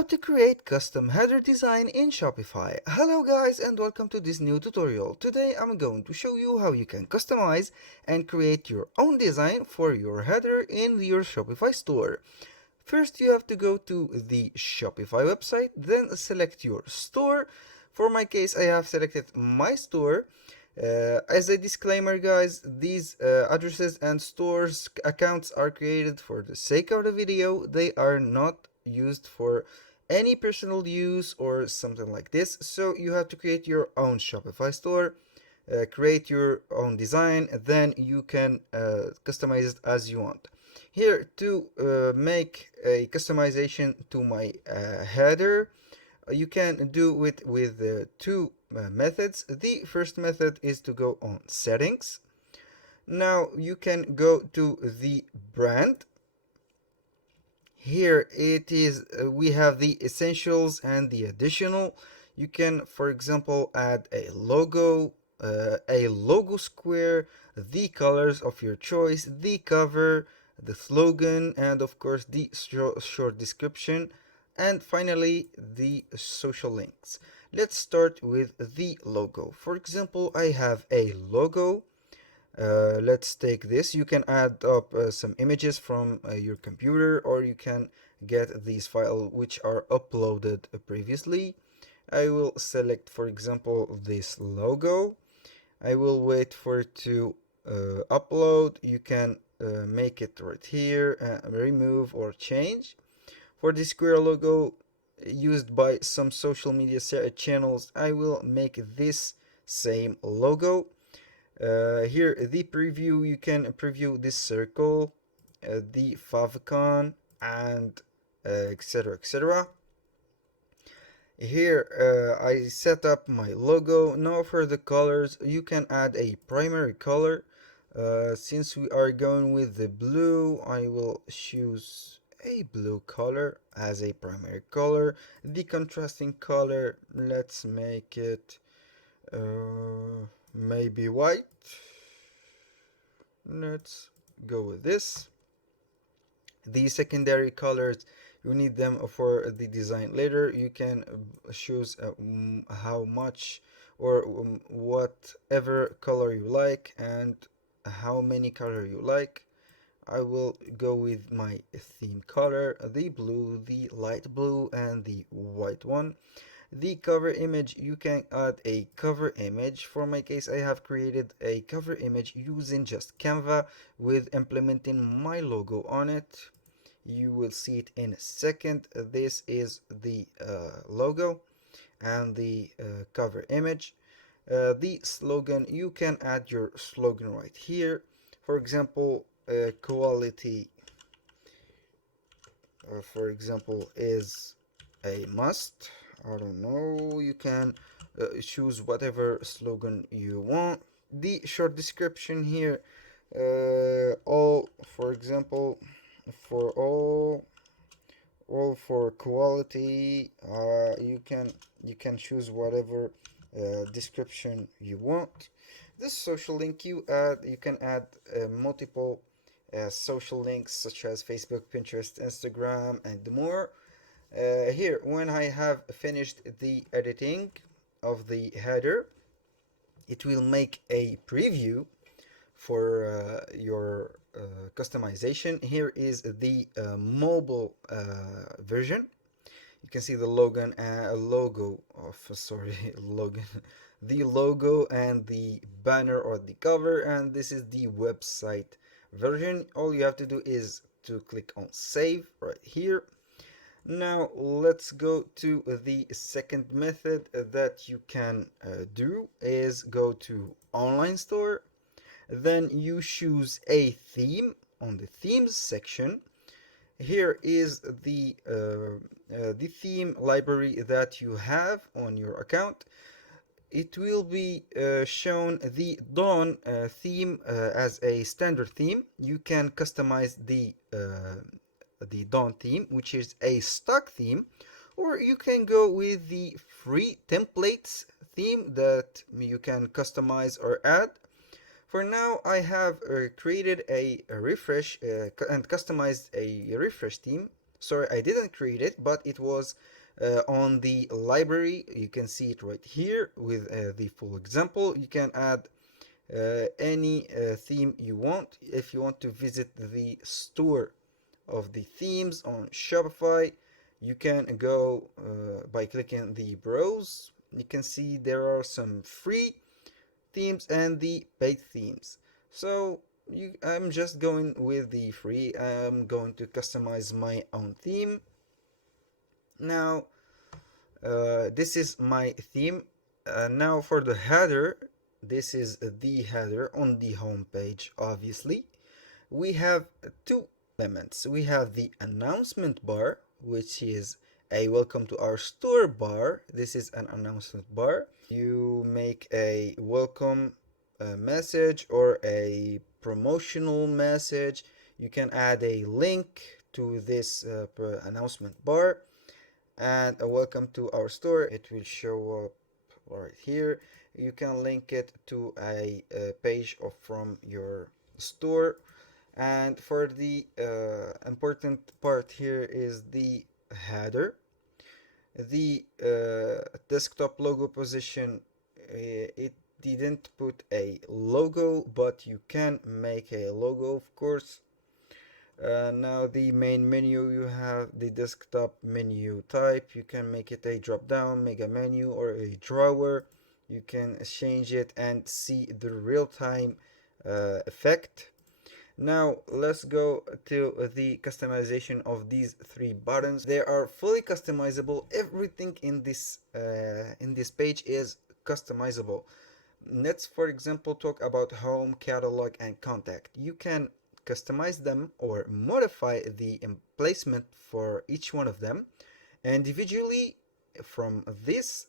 How to create custom header design in Shopify. Hello guys and welcome to this new tutorial. Today I'm going to show you how you can customize and create your own design for your header in your Shopify store. First you have to go to the Shopify website, then select your store. For my case I have selected my store. As a disclaimer guys, these addresses and stores accounts are created for the sake of the video. They are not used for any personal use or something like this, so you have to create your own Shopify store, create your own design, then you can customize it as you want. Here to make a customization to my header, you can do it with two methods. The first method is to go on settings. Now you can go to the brand. Here it is, we have the essentials and the additional. You can, for example, add a logo square, the colors of your choice, the cover, the slogan, and of course the short description, and finally the social links. Let's start with the logo. For example, I have a logo. Let's take this. You can add up some images from your computer, or you can get these files which are uploaded previously. I will select, for example, this logo. I will wait for it to upload. You can make it right here, remove or change. For the square logo used by some social media channels, I will make this same logo. Here the preview, you can preview this circle, the favicon, and etc. Here I set up my logo. Now for the colors, you can add a primary color. Since we are going with the blue, I will choose a blue color as a primary color. The contrasting color, let's make it maybe white. Let's go with this. The secondary colors, you need them for the design later. You can choose how much or whatever color you like and how many color you like. I will go with my theme color, the blue, the light blue, and the white one. The cover image, you can add a cover image. For my case, I have created a cover image using just Canva with implementing my logo on it. You will see it in a second. This is the logo and the cover image. The slogan, you can add your slogan right here. For example, quality, for example, is a must. I don't know, you can choose whatever slogan you want. The short description here, all, for example, for all for quality, you can choose whatever description you want. This social link, you can add multiple social links such as Facebook, Pinterest, Instagram, and more. Here, when I have finished the editing of the header, it will make a preview for your customization. Here is the mobile version. You can see the logo of sorry logo the logo and the banner or the cover, and this is the website version. All you have to do is to click on save right here. Now let's go to the second method that you can do is go to online store. Then you choose a theme on the themes section. Here is the theme library that you have on your account. It will be shown the Dawn theme as a standard theme. You can customize the Dawn theme, which is a stock theme, or you can go with the free templates theme that you can customize or add. For now, I have created a refresh and customized a refresh theme Sorry, I didn't create it, but it was on the library. You can see it right here with the full example. You can add any theme you want. If you want to visit the store of the themes on Shopify, you can go by clicking the browse. You can see there are some free themes and the paid themes. So I'm just going with the free. I'm going to customize my own theme. Now, this is my theme. Now for the header, this is the header on the home page, obviously. We have two elements. We have the announcement bar, which is a welcome to our store bar. This is an announcement bar. You make a welcome message or a promotional message. You can add a link to this announcement bar and a welcome to our store. It will show up right here. You can link it to a page from your store. And for the important part here is the header. The desktop logo position, it didn't put a logo, but you can make a logo, of course. Now the main menu, you have the desktop menu type. You can make it a drop down, make a menu or a drawer. You can change it and see the real-time effect. Now let's go to the customization of these three buttons. They are fully customizable. Everything in this page is customizable. Let's, for example, talk about home, catalog, and contact. You can customize them or modify the placement for each one of them individually from this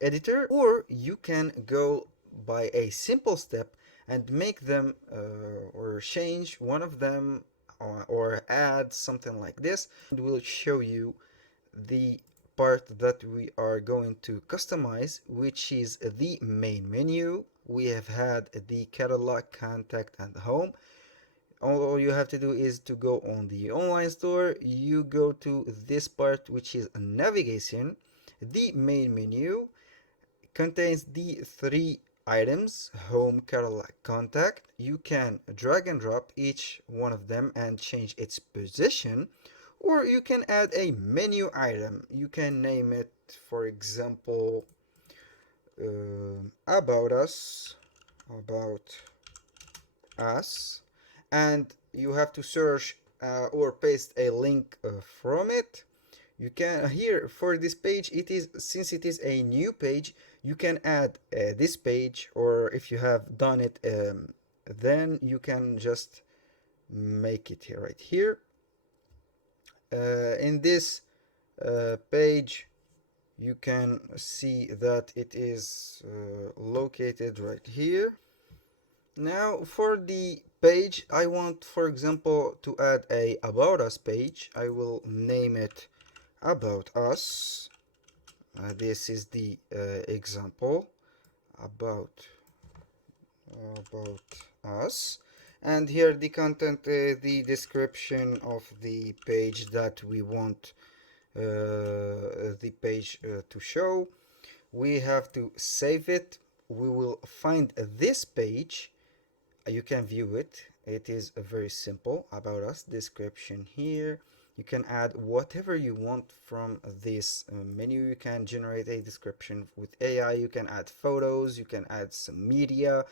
editor, or you can go by a simple step and make them or change one of them or add something like this. And we'll show you the part that we are going to customize, which is the main menu. We have had the catalog, contact, and home. All you have to do is to go on the online store. You go to this part, which is navigation. The main menu contains the three items: home, catalog, contact. You can drag and drop each one of them and change its position, or you can add a menu item. You can name it, for example, about us, about us, and you have to search or paste a link from it. You can here for this page, it is, since it is a new page, you can add this page, or if you have done it, then you can just make it here, right here. In this page, you can see that it is located right here. Now for the page, I want, for example, to add a about us page. I will name it about us. This is the example about us, and here the content, the description of the page that we want the page to show. We have to save it. We will find this page. You can view it. It is very simple. About us, description here. You can add whatever you want from this menu. You can generate a description with AI. You can add photos. You can add some media.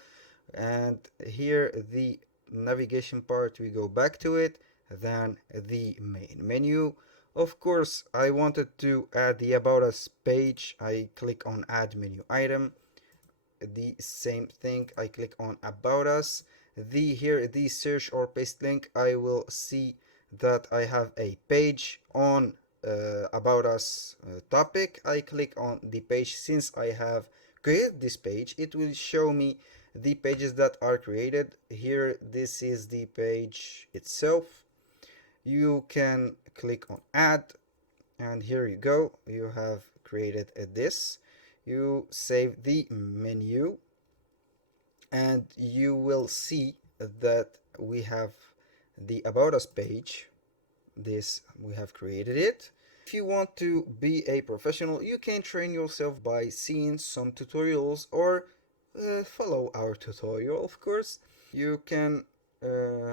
And here the navigation part, we go back to it. Then the main menu. Of course, I wanted to add the about us page. I click on add menu item. The same thing, I click on about us. Here the search or paste link, I will see that I have a page on about us topic. I click on the page. Since I have created this page, it will show me the pages that are created here. This is the page itself. You can click on add, and here you go. You have created this. You save the menu, and you will see that we have the about us page this we have created it. If you want to be a professional, you can train yourself by seeing some tutorials or follow our tutorial, of course. You can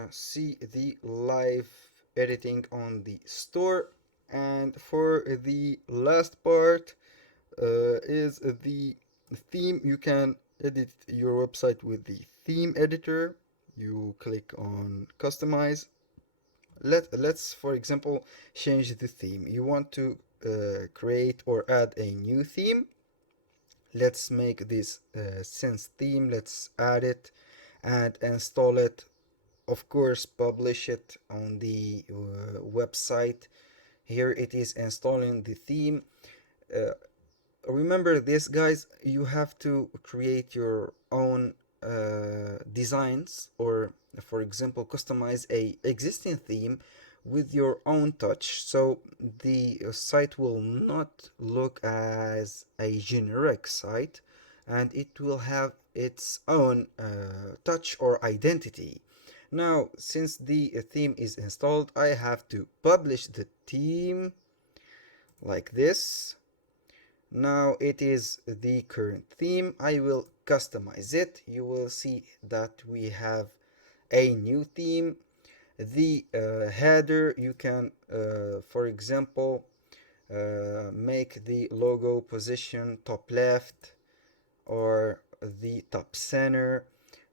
see the live editing on the store. And for the last part is the theme. You can edit your website with the theme editor. You click on customize. Let's for example change the theme. You want to create or add a new theme. Let's make this sense theme. Let's add it and install it. Of course, publish it on the website. Here it is installing the theme. uh, Remember this, guys, you have to create your own designs, or for example customize a existing theme with your own touch, so the site will not look as a generic site, and it will have its own touch or identity. Now, since the theme is installed, I have to publish the theme like this. Now it is the current theme. I will customize it. You will see that we have a new theme. The header, you can for example make the logo position top left or the top center.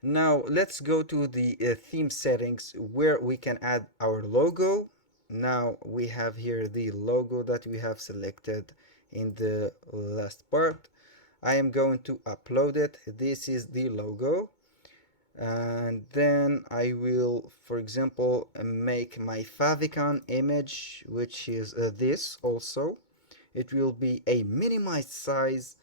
Now let's go to the theme settings where we can add our logo. Now we have here the logo that we have selected in the last part. I am going to upload it. This is the logo, and then I will, for example, make my favicon image, which is this also. It will be a minimized size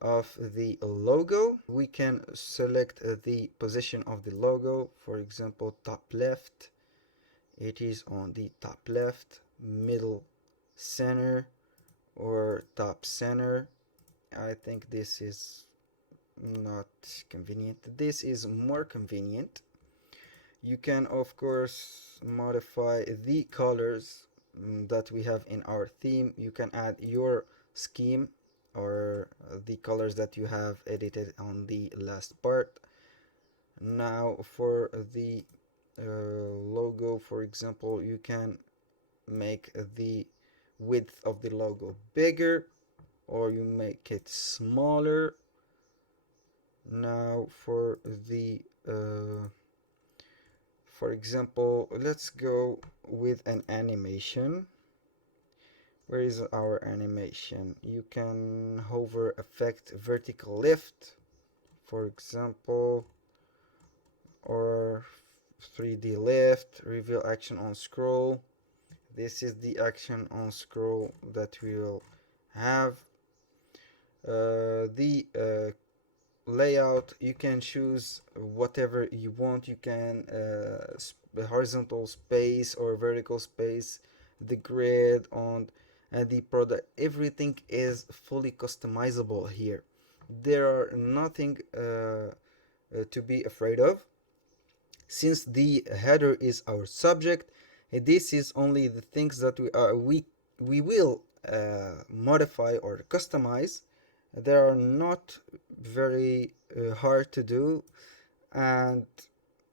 of the logo. We can select the position of the logo, for example top left. It is on the top left, middle, center, or top center. I think this is not convenient. This is more convenient. You can of course modify the colors that we have in our theme. You can add your scheme or the colors that you have edited on the last part. Now for the logo, for example, you can make the width of the logo bigger, or you make it smaller. Now for the for example, let's go with an animation. Where is our animation? You can hover effect vertical lift, for example, or 3D lift, reveal action on scroll. This is the action on scroll that we will have. The layout, you can choose whatever you want. You can horizontal space or vertical space, the grid on, and the product. Everything is fully customizable here. There are nothing to be afraid of. Since the header is our subject, this is only the things that we will modify or customize. They are not very hard to do, and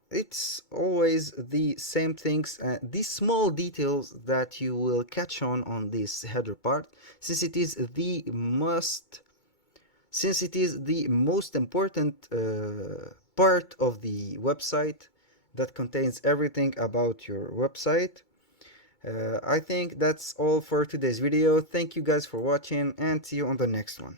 it's always the same things, these small details that you will catch on this header part, since it is the most important part of the website that contains everything about your website. I think that's all for today's video. Thank you guys for watching, and see you on the next one.